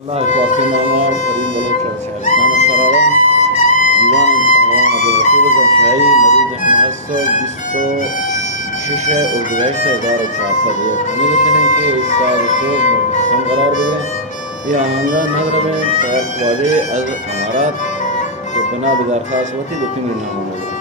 الله خواهی نامه فریم بلوچ شهرستان سراوان دیوان پهلوان عبدالرسول زنشاهی مروز محصول 26 اردیبهشت 1401 امید کنیم که سال صبح محکم قرار بگیره یا آنگاه نظر بین خیر والی از امارات که بنا به درخواست وقتی دکتر نامه